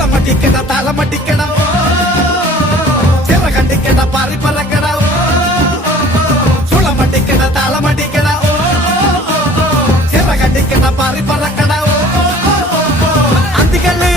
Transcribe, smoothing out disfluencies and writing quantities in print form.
സുളമടിക്കട താളമടിക്കട ചിറകണ്ടിക്കട പാറി പറക്കട സുളമടിക്കട താളമടിക്കട ചിറകണ്ടിക്കട പാറി പറക്കട അന്തികള്